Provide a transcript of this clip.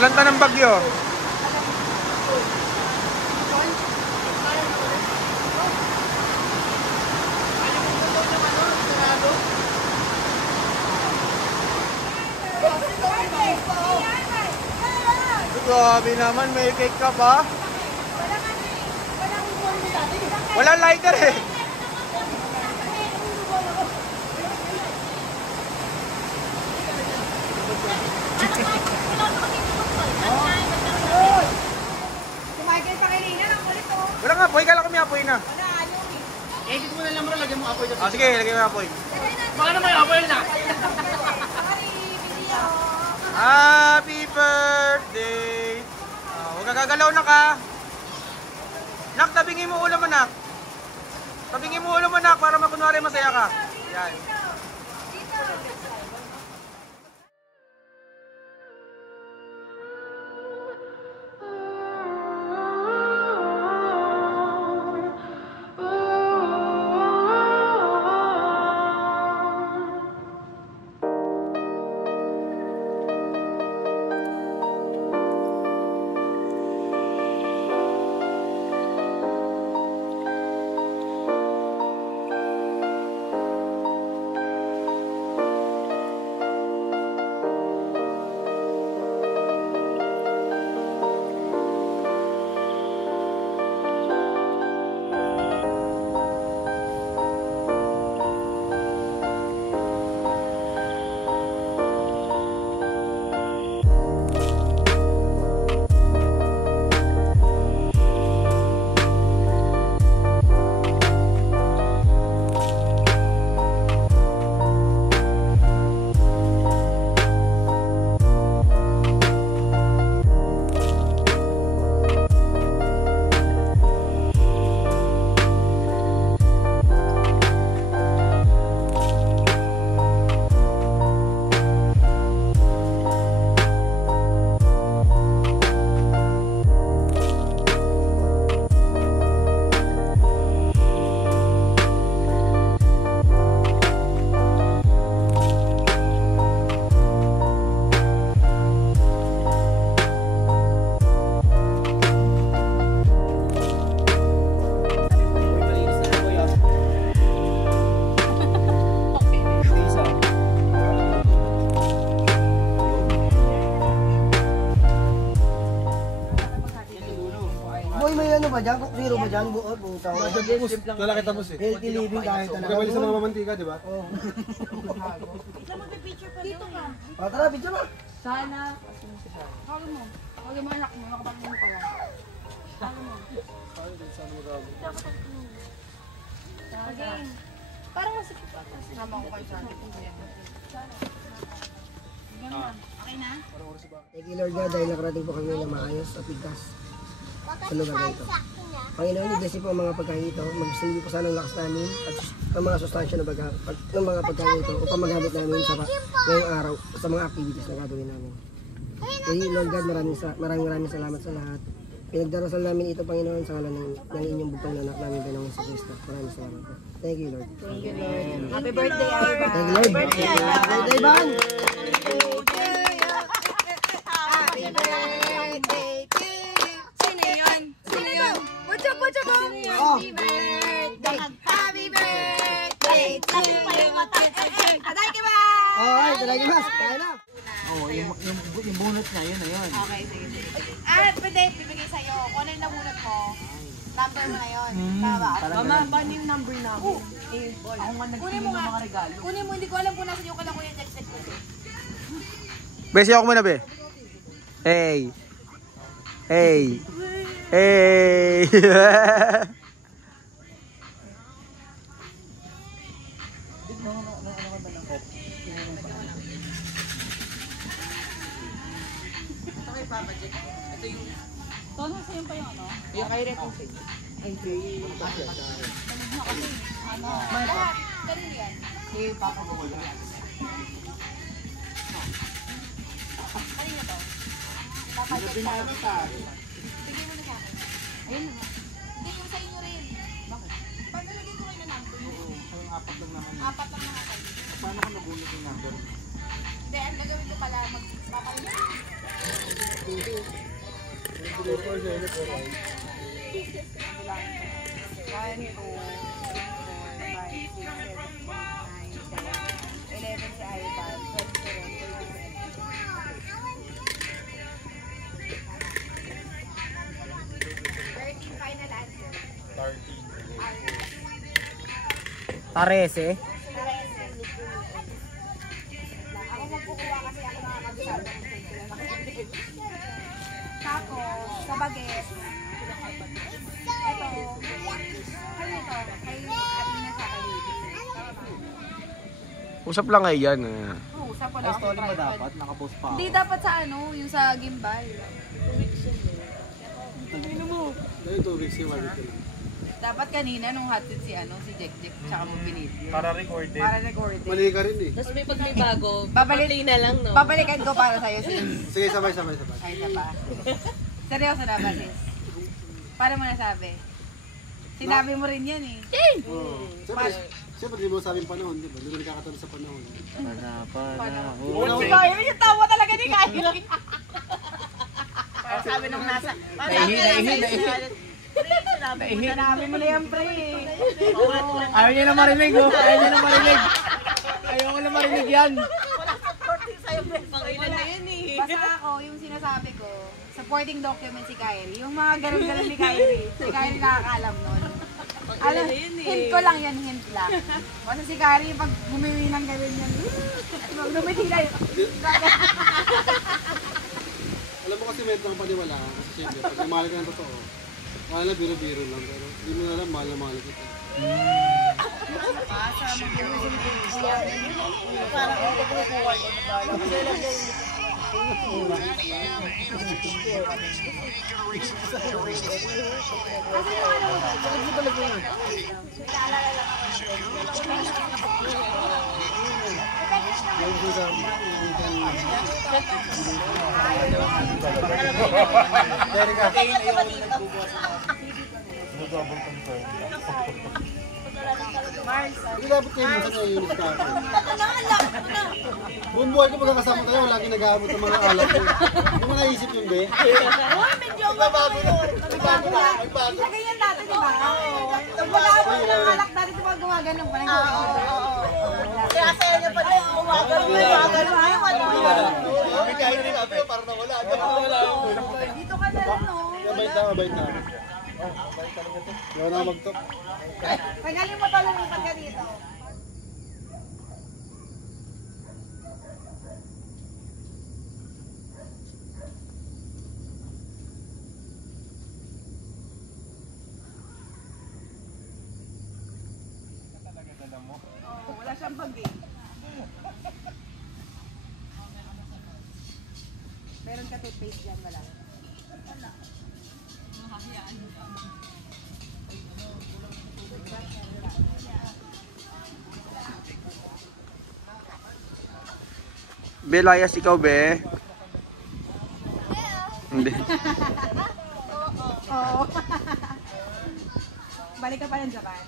Atalanta ng Bagyo. Grabe naman, may cake ka pa. Walang lighter eh. Wala nga, apoy ka lang kami, apoy na. Edit mo na lang bro, lagyan mo apoy. Sige, lagyan mo apoy. Baka naman apoy na. Happy birthday! Huwag kagagalaw na ka. Nak, tabingin mo ulo mo, nak. Tabingin mo ulo mo, nak, para makunwari masaya ka. Yan. Dyan, Coke Zero ba dyan? Buot, butang. Wala kita mo Healthy living kahit talaga. Magkabali sa mga mamantika, di ba? Oo. Ito mo picture pa dito ka. Tara, picture ba? Sana. Kawin mo. Kawin mo anak mo. Nakapagin mo pa lang. Kawin mo. Again. Parang masakit pa. Sama ko kayo sa akin. Okay na? Thank you Lord God dahil nakarating po kami na maayos sa pigkas. Sa lugar na ito. Panginoon, i-bless po ang mga pagkain ito. Mag-sindi po sana ang lakas namin at ang mga sustansya ng mga pagkain ito upang magamit namin sa ngayong araw sa mga activities na gagawin namin. Kaya Lord God, maraming salamat sa lahat. Pinagdarasal namin ito, Panginoon, sa ngalan ng inyong bugtong na anak namin, Panginoon sa Kristo. Maraming salamat po. Thank you, Lord. Thank you, Lord. Happy birthday, Ivan. Thank you, Lord. Happy birthday, Ivan. Happy birthday to you. Sino yun? Sino yun? Pucho mo. Happy birthday. Happy birthday to you. Aday ka ba? Alright, talaga mas. Kaya na. Oo, yung bunot niya, yun na yun. Okay, sige. At pwede, bibigay sa'yo. Kung ano yung nabunot mo, number mo na yun. Tama ba? Mama, paano yung number namin? Ako nga nagpili ng mga regalo. Kunin mo, hindi ko alam kung nasa yung kala kuya check ko. Besi ako muna, be. Hey. Hey. Hey. Tono, sa'yo pa yung ano? Yung kay Reconsin. Ay, kay Lahat. Kanino yan? Si Papa Gawala. Kanino to? Papacheck ka. Bigay mo na sa akin. Ayun na nga. Hindi, yung sa inyo rin. Bakit? Pag nalagay ko kayo na number mo. Ang apat lang naman. Apat lang mga kayo. Paano ko nabunod yung number? Hindi, ang gagawin ko pala, magpapalit. si Ivan. 13 final answer. 13. Ako magkukuha kasi ako nakakabisado ng Tapos, sa baget, ito, kayo nito, kay Athena sa kayo. Usap lang kayo yan. Oo, sa pala ako. Story ba dapat? Nakapost pa ako. Hindi dapat sa ano, yung sa gimbal. Dahil 2 weeks yung wallet ko lang. Dapat kanina nung hotseat si ano, si Jack tsaka mo binidyo. Para recorded. Para recorded. Mali ka rin eh. Tapos pag may bago, Babalik play na lang, no? Babalikan ko para sa'yo, sis. Sige, sabay. Ay, na pa. Seryoso na ba, sis? Paano mo nasabi? Sinabi mo rin yan eh. Oo. Siyempre, di mo sabing panahon, di ba? Hindi ko nakakataon sa panahon. Si Kaya, yung tawa talaga ni Kaya. Sabi nung nasa. Sinabi mo na yan, pre. Ayaw niya na marinig, oh. Ayaw niya na marinig. Ayaw ko na marinig yan. Pangilan na yan eh. Basta ako, yung sinasabi ko, supporting document si Kylie. Yung mga ganun-ganun ni Kylie. Si Kylie nakakalam nun. Alam, hint ko lang yan, hint lang. Basta si Kylie, pag gumiwi ng ganun yan, lumiti na yun. Alam mo kasi meron kang paniwalaan. Kasi siyempre, pag mahal ka ng totoo, mahal na biro-biro lang. Pero hindi mo na alam, mahal na mahal kita. Hindi dapat kayo minsan na unit ka ako. Buong buhay ko pagkakasama tayo, lagi nag-aabot ng mga alak ko. Hindi mo naisip yun, be? Ilagay yan dati, di ba? Pag-aabot ko ng alak dati, di ba gumagano pa? Kaya sa'yo niya pa rin gumagano dito ka na rin, no? Mabait na. Yawa na mag-talk. Tagalin mo pala lipat ka dito. Oo, wala siyang bag eh. Meron ka toothpaste dyan, wala? Wala. Belayas, ikaw, be? Hindi. Oo. Balik ka pa ng Japan?